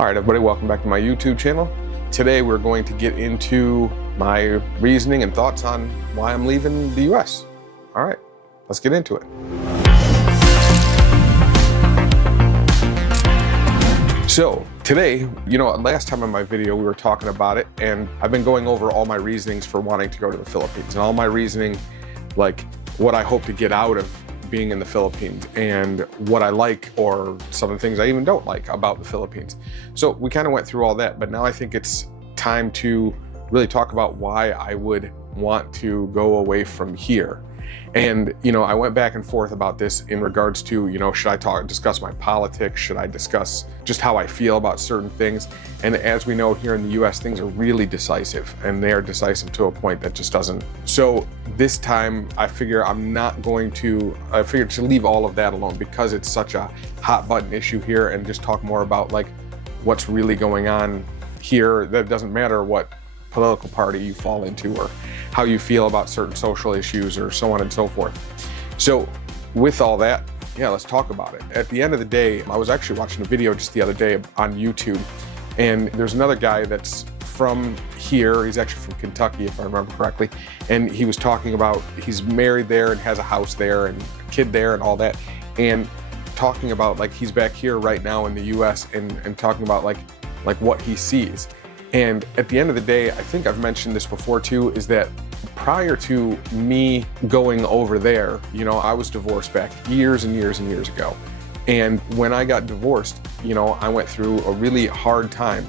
All right, everybody, welcome back to my YouTube channel. Today we're going to get into my reasoning and thoughts on why I'm leaving the US. All right, let's get into it. So today, last time in my video we were talking about it, and I've been going over all my reasonings for wanting to go to the Philippines and all my reasoning, like what I hope to get out of being in the Philippines and what I like or some of the things I even don't like about the Philippines. So we kind of went through all that, but now I think it's time to really talk about why I would want to go away from here. And, I went back and forth about this in regards to, should I discuss my politics? Should I discuss just how I feel about certain things? And as we know, here in the US, things are really decisive, and they are decisive to a point that just doesn't. So this time I figure I figured to leave all of that alone because it's such a hot button issue here, and just talk more about like what's really going on here. That it doesn't matter what political party you fall into or how you feel about certain social issues or so on and so forth. So with all that, let's talk about it. At the end of the day, I was actually watching a video just the other day on YouTube, and there's another guy that's from here. He's actually from Kentucky, if I remember correctly. And he was talking about, he's married there and has a house there and a kid there and all that. And talking about like, he's back here right now in the US and talking about like what he sees. And at the end of the day, I think I've mentioned this before too, is that prior to me going over there, I was divorced back years and years and years ago. And when I got divorced, I went through a really hard time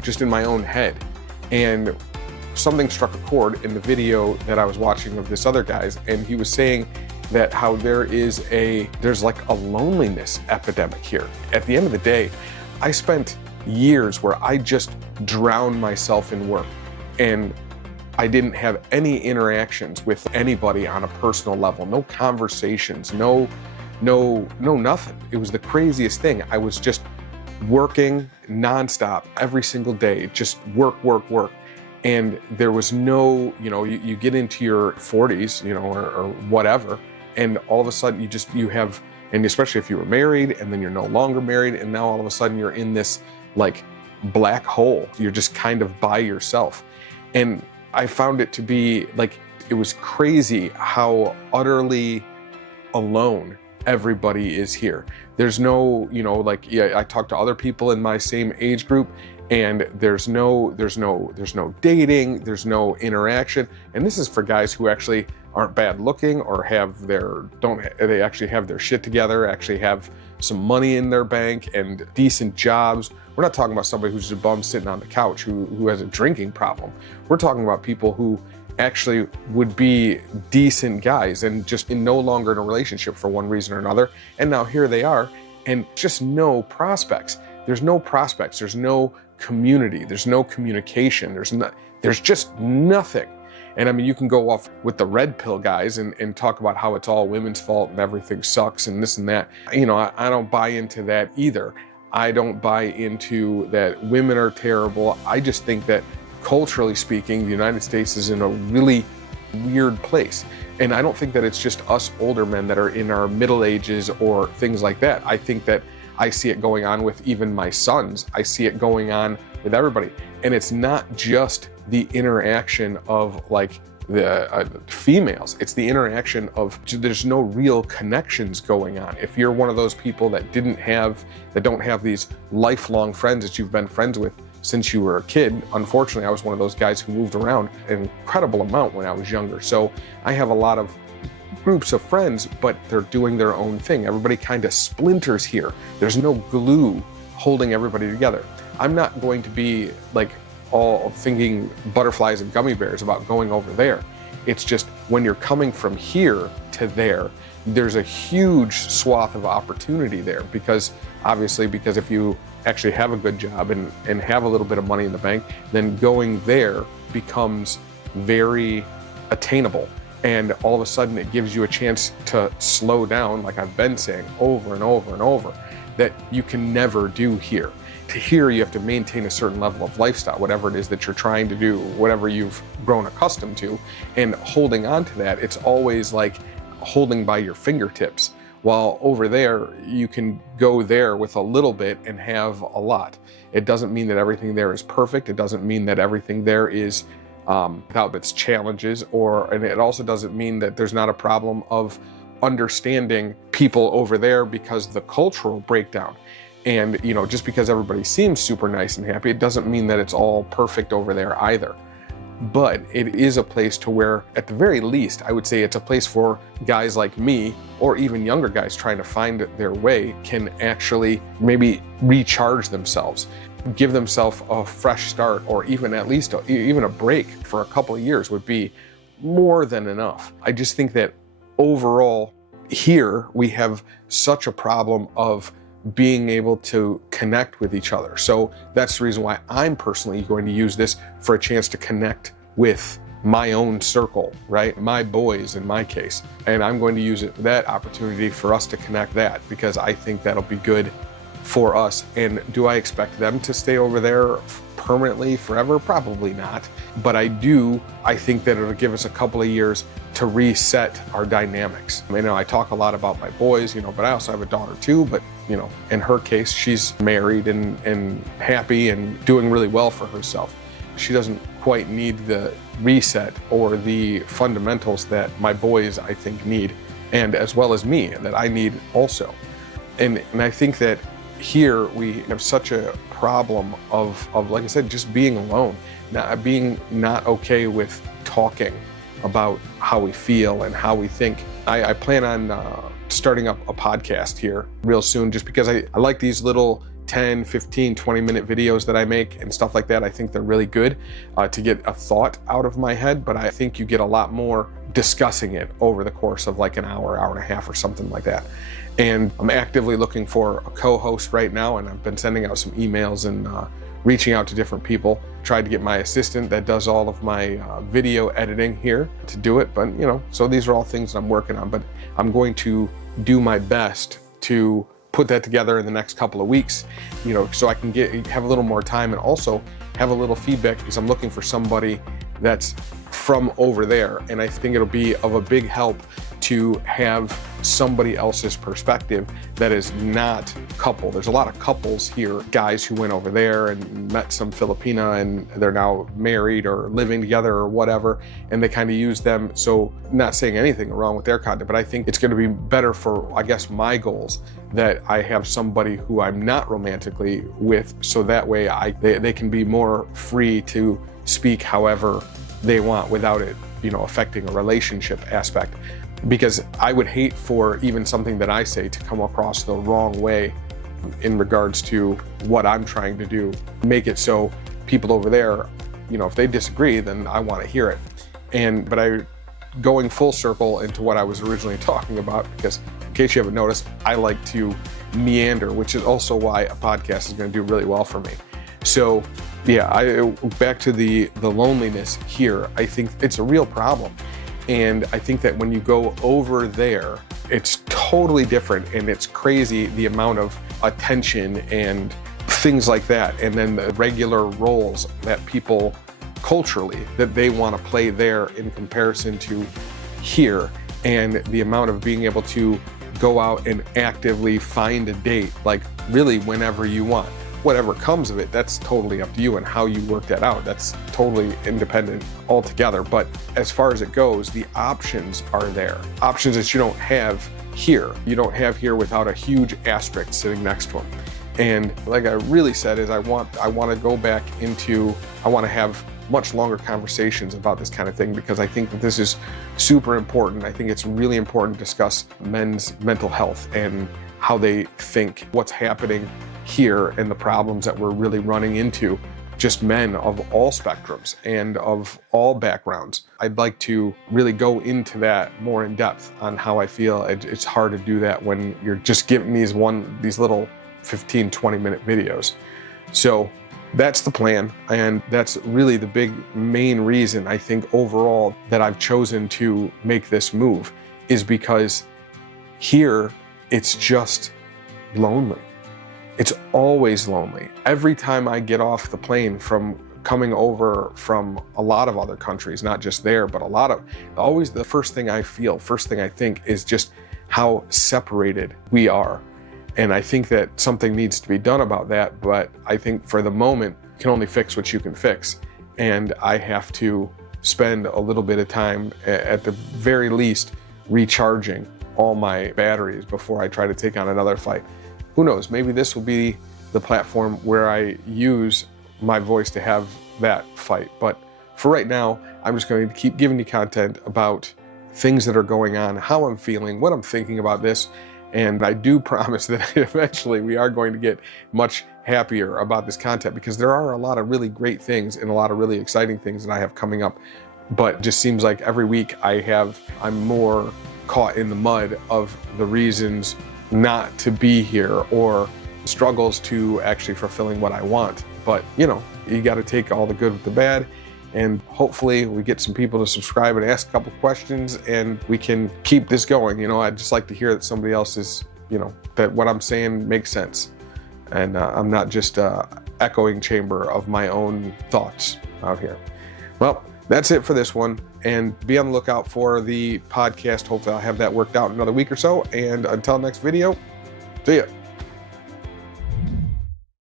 just in my own head. And something struck a chord in the video that I was watching of this other guy's, and he was saying that how there's like a loneliness epidemic here. At the end of the day, I spent years where I just drowned myself in work, and I didn't have any interactions with anybody on a personal level, no conversations, no nothing. It was the craziest thing. I was just working nonstop every single day, just work. And there was no, you get into your 40s, or whatever, and all of a sudden you have, and especially if you were married and then you're no longer married, and now all of a sudden you're in this like black hole. You're just kind of by yourself. And I found it to be like, it was crazy how utterly alone everybody is here. There's no, I talk to other people in my same age group, and there's no dating, there's no interaction. And this is for guys who actually aren't bad looking or they actually have their shit together, actually have some money in their bank and decent jobs. We're not talking about somebody who's just a bum sitting on the couch who has a drinking problem. We're talking about people who actually would be decent guys and just no longer in a relationship for one reason or another. And now here they are, and just no prospects. There's no prospects. There's no community. There's no communication. There's just nothing. And I mean, you can go off with the red pill guys and talk about how it's all women's fault and everything sucks and this and that. I don't buy into that either. I don't buy into that women are terrible. I just think that culturally speaking, the United States is in a really weird place. And I don't think that it's just us older men that are in our middle ages or things like that. I think that I see it going on with even my sons. I see it going on with everybody. And it's not just the interaction of like the females. It's the interaction of, there's no real connections going on. If you're one of those people that don't have these lifelong friends that you've been friends with since you were a kid. Unfortunately, I was one of those guys who moved around an incredible amount when I was younger. So I have a lot of groups of friends, but they're doing their own thing. Everybody kind of splinters here. There's no glue holding everybody together. I'm not going to be like all thinking butterflies and gummy bears about going over there. It's just when you're coming from here to there, there's a huge swath of opportunity there because if you actually have a good job and have a little bit of money in the bank, then going there becomes very attainable. And all of a sudden it gives you a chance to slow down, like I've been saying over and over and over, that you can never do here. To here, you have to maintain a certain level of lifestyle, whatever it is that you're trying to do, whatever you've grown accustomed to, and holding on to that. It's always like holding by your fingertips. While over there, you can go there with a little bit and have a lot. It doesn't mean that everything there is perfect. It doesn't mean that everything there is without its challenges, and it also doesn't mean that there's not a problem of understanding people over there because the cultural breakdown. And, just because everybody seems super nice and happy, it doesn't mean that it's all perfect over there either. But it is a place to where, at the very least, I would say it's a place for guys like me, or even younger guys trying to find their way, can actually maybe recharge themselves, give themselves a fresh start, or even at least even a break for a couple of years would be more than enough. I just think that overall here we have such a problem of being able to connect with each other. So that's the reason why I'm personally going to use this for a chance to connect with my own circle, right? My boys in my case. And I'm going to use that opportunity for us to connect that, because I think that'll be good for us. And do I expect them to stay over there permanently forever? Probably not. But I think that it'll give us a couple of years to reset our dynamics. I talk a lot about my boys, but I also have a daughter too, but in her case, she's married and happy and doing really well for herself. She doesn't quite need the reset or the fundamentals that my boys, I think, need, and as well as me, that I need also. And I think that here we have such a problem of like I said, just being alone, being not okay with talking about how we feel and how we think. I plan on starting up a podcast here real soon, just because I like these little 10, 15, 20-minute videos that I make and stuff like that. I think they're really good to get a thought out of my head, but I think you get a lot more discussing it over the course of like an hour, hour and a half or something like that. And I'm actively looking for a co-host right now, and I've been sending out some emails and reaching out to different people. Tried to get my assistant that does all of my video editing here to do it, but so these are all things that I'm working on, but I'm going to do my best to put that together in the next couple of weeks, so I can have a little more time and also have a little feedback, because I'm looking for somebody that's from over there. And I think it'll be of a big help to have somebody else's perspective that is not couple. There's a lot of couples here, guys who went over there and met some Filipina and they're now married or living together or whatever, and they kind of use them. So not saying anything wrong with their content, but I think it's going to be better for, I guess, my goals, that I have somebody who I'm not romantically with, so that way they can be more free to speak however they want without it, affecting a relationship aspect. Because I would hate for even something that I say to come across the wrong way in regards to what I'm trying to do. Make it so people over there, if they disagree, then I want to hear it. But going full circle into what I was originally talking about, because in case you haven't noticed, I like to meander, which is also why a podcast is going to do really well for me. So yeah, back to the loneliness here, I think it's a real problem. And I think that when you go over there, it's totally different, and it's crazy the amount of attention and things like that. And then the regular roles that people culturally that they want to play there in comparison to here, and the amount of being able to go out and actively find a date, like really whenever you want. Whatever comes of it, that's totally up to you and how you work that out. That's totally independent altogether. But as far as it goes, the options are there. Options that you don't have here. You don't have here without a huge asterisk sitting next to them. And like I really said, is I want to go back into, I want to have much longer conversations about this kind of thing, because I think that this is super important. I think it's really important to discuss men's mental health and how they think, what's happening here, and the problems that we're really running into, just men of all spectrums and of all backgrounds. I'd like to really go into that more in depth on how I feel. It's hard to do that when you're just giving these little 15, 20-minute videos. So that's the plan, and that's really the big main reason I think overall that I've chosen to make this move, is because here it's just lonely. It's always lonely. Every time I get off the plane from coming over from a lot of other countries, not just there, but always the first thing I think is just how separated we are. And I think that something needs to be done about that, but I think for the moment, you can only fix what you can fix. And I have to spend a little bit of time, at the very least, recharging all my batteries before I try to take on another fight. Who knows, maybe this will be the platform where I use my voice to have that fight. But for right now, I'm just going to keep giving you content about things that are going on, how I'm feeling, what I'm thinking about this. And I do promise that eventually we are going to get much happier about this content, because there are a lot of really great things and a lot of really exciting things that I have coming up. But it just seems like every week I'm more caught in the mud of the reasons not to be here, or struggles to actually fulfilling what I want. But you got to take all the good with the bad, and hopefully we get some people to subscribe and ask a couple questions, and we can keep this going. I'd just like to hear that somebody else is, that what I'm saying makes sense, and I'm not just an echoing chamber of my own thoughts out here. Well, that's it for this one, and be on the lookout for the podcast. Hopefully I'll have that worked out in another week or so, and until next video, see ya.